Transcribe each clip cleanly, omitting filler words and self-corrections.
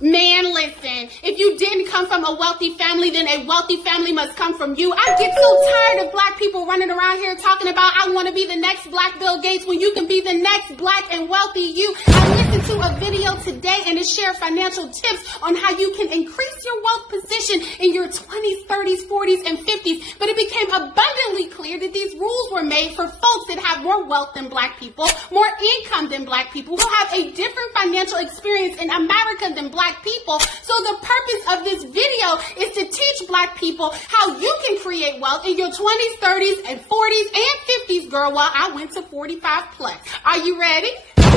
Man, listen, if you didn't come from a wealthy family, then a wealthy family must come from you. I get so tired of black people running around here talking about I want to be the next black Bill Gates when you can be the next black and wealthy you. I listened to a video today and it shared financial tips on how you can increase your wealth position in your 20s, 30s, 40s, and 50s. But it became abundantly clear that these rules were made for folks that have more wealth than black people, more income than black people, who have a different financial experience in America than black people. So the purpose of this video is to teach black people how you can create wealth in your 20s, 30s, and 40s, and 50s, girl. Well, I went to 45 plus. Are you ready?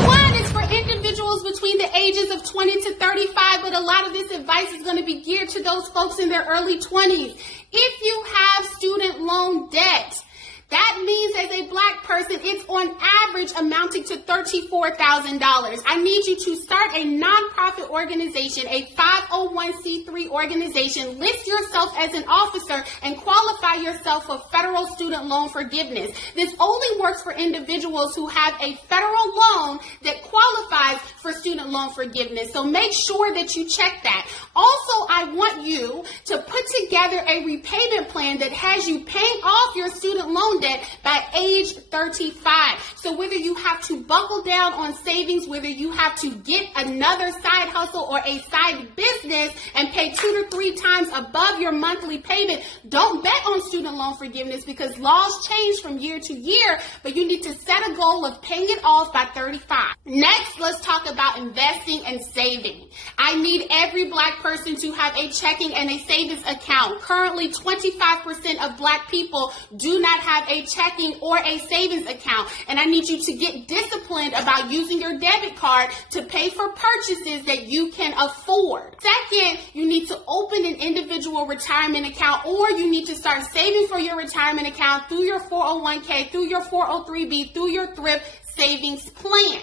One is for individuals between the ages of 20 to 35, but a lot of this advice is going to be geared to those folks in their early 20s. If you have student loan debt, that means as a black person, it's on average amounting to $34,000. I need you to start a nonprofit organization, a 501c3 organization, list yourself as an officer, and qualify yourself for federal student loan forgiveness. This only works for individuals who have a federal loan that qualifies for student loan forgiveness. So make sure that you check that. Also, I want you to put together a repayment plan that has you paying off your student loan debt by age 35. So whether you have to buckle down on savings, whether you have to get another side hustle or a side business and pay 2 to 3 times above your monthly payment, don't bet on student loan forgiveness because laws change from year to year, but you need to set a goal of paying it off by 35. Next, let's talk about investing and saving. I need every black person to have a checking and a savings account. Currently, 25% of black people do not have a checking or a savings account. And I need you to get disciplined about using your debit card to pay for purchases that you can afford. Second, you need to open an individual retirement account, or you need to start saving for your retirement account through your 401k, through your 403b, through your thrift savings plan.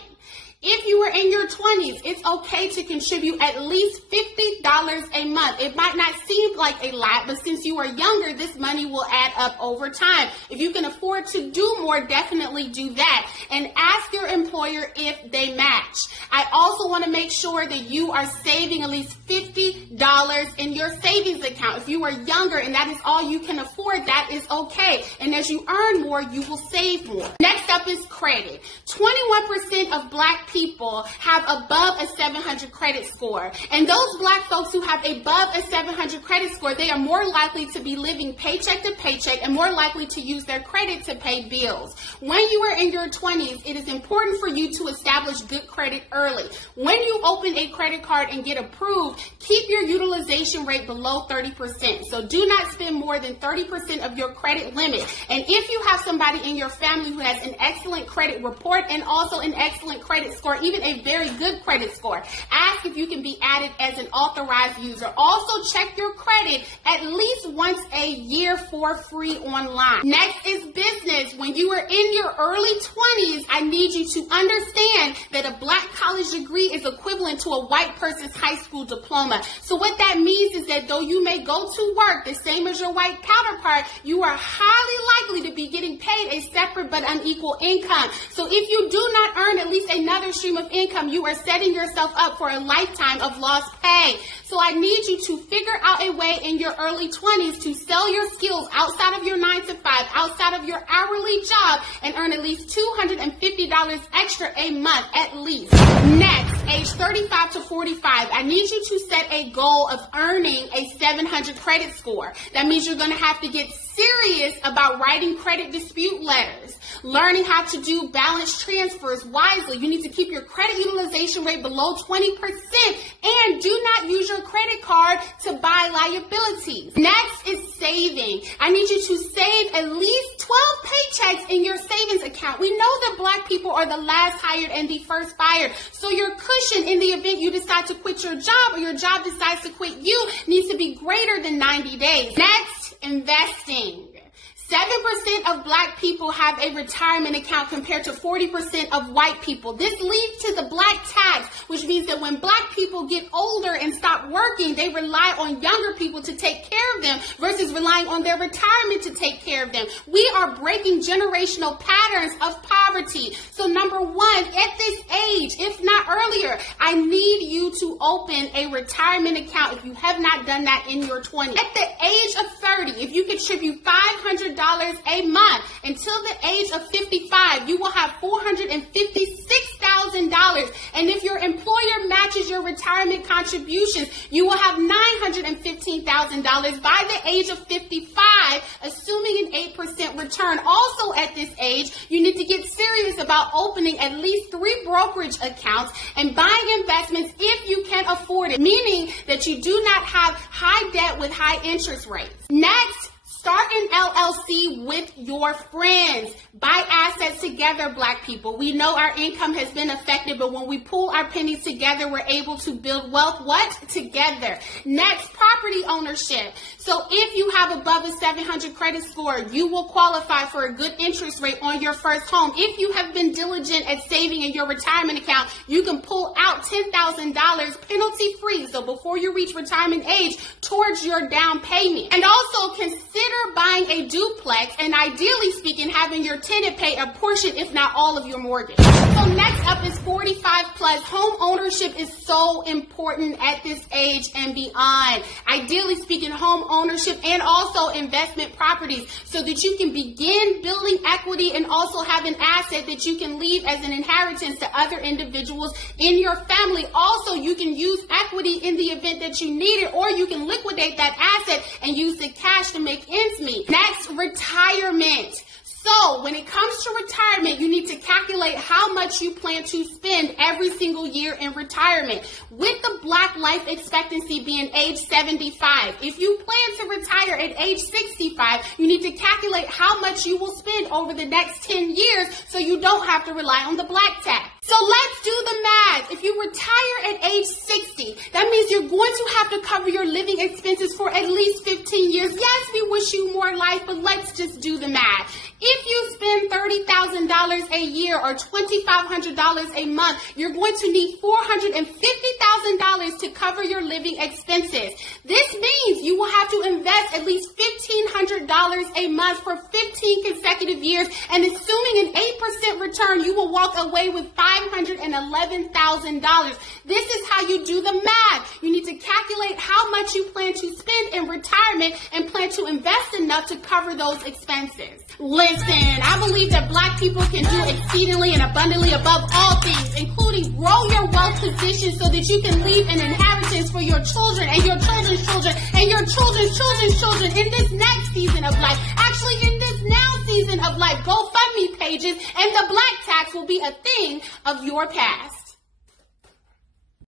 If you are in your 20s, it's okay to contribute at least $50 a month. It might not seem like a lot, but since you are younger, this money will add up over time. If you can afford to do more, definitely do that. And ask your employer if they match. I also want to make sure that you are saving at least $50 in your savings account. If you are younger and that is all you can afford, that is okay. And as you earn more, you will save more. Next up is credit. 21% of black people have above a 700 credit score. And those black folks who have above a 700 credit score, they are more likely to be living paycheck to paycheck and more likely to use their credit to pay bills. When you are in your 20s, it is important for you to establish good credit early. When you open a credit card and get approved, keep your utilization rate below 30%. So do not spend more than 30% of your credit limit. And if you have somebody in your family who has an excellent credit report and also an excellent credit score, even a very good credit score, ask if you can be added as an authorized user. Also, check your credit at least once a year for free online. Next is business. When you are in your early 20s, I need you to understand that a black college degree is equivalent to a white person's high school diploma. So what that means is that though you may go to work the same as your white counterpart, you are highly likely to be getting paid a separate but unequal income. So if you do not earn at least another stream of income, you are setting yourself up for a lifetime of lost pay. So I need you to figure out a way in your early 20s to sell your skills outside of your 9 to 5, outside of your hourly job, and earn at least $250 extra a month at least. Next, age 35 to 45, I need you to set a goal of earning a 700 credit score. That means you're going to have to get serious about writing credit dispute letters, learning how to do balance transfers wisely. You need to keep your credit utilization rate below 20% and do not use your credit card to buy liabilities. Next is saving. I need you to save at least 12 paychecks in your savings account. We know that black people are the last hired and the first fired. So your cushion in the event you decide to quit your job or your job decides to quit you needs to be greater than 90 days. Next, investing. 7% of black people have a retirement account compared to 40% of white people. This leads to the black tax, which means that when black people get older and stop working, they rely on younger people to take care of them versus relying on their retirement to take care of them. We are breaking generational patterns of poverty. So number one, at this age, if not earlier, I need you to open a retirement account if you have not done that in your 20s. At the age of 30, if you contribute $500 a month until the age of 55, you will have $456,000. And if your employer matches your retirement contributions, you will have $915,000 by the age of 55, assuming an 8% return. Also at this age, you need to get serious about opening at least 3 brokerage accounts and buying investments if you can afford it, meaning that you do not have high debt with high interest rates. Next, start an LLC with your friends. Buy assets together, black people. We know our income has been affected, but when we pool our pennies together, we're able to build wealth, what? Together. Next, property ownership. So if you have above a 700 credit score, you will qualify for a good interest rate on your first home. If you have been diligent at saving in your retirement account, you can pull out $10,000 penalty free. So before you reach retirement age, towards your down payment. And also consider buying a duplex and ideally speaking, having your tenant pay a portion, if not all of your mortgage. So next up is 45 plus. Home ownership is so important at this age and beyond. Ideally speaking, home ownership and also investment properties so that you can begin building equity and also have an asset that you can leave as an inheritance to other individuals in your family. Also, you can use equity in the event that you need it, or you can liquidate that asset and use the cash to make ends meet. Next, retirement. So when it comes to retirement, you need to calculate how much you plan to spend every single year in retirement. With the black life expectancy being age 75, if you plan to retire at age 65, you need to calculate how much you will spend over the next 10 years so you don't have to rely on the black tax. So let's do the math. If you retire at age 60, that means you're going to have to cover your living expenses for at least 15 years. Yes, we wish you more life, but let's just do the math. If you spend $30,000 a year or $2,500 a month, you're going to need $450,000 to cover your living expenses. This means you will have to invest at least $1,500 a month for 15 consecutive years, and assuming an 8% return, you will walk away with $511,000. This is how you do the math. You need to calculate how much you plan to spend in retirement and plan to invest enough to cover those expenses. Listen, I believe that black people can do exceedingly and abundantly above all things, including grow your wealth position so that you can leave an inheritance for your children and your children's children and your children's children's children in this next season of life. Actually, in this now season of life, GoFundMe pages and the black tax will be a thing of your past.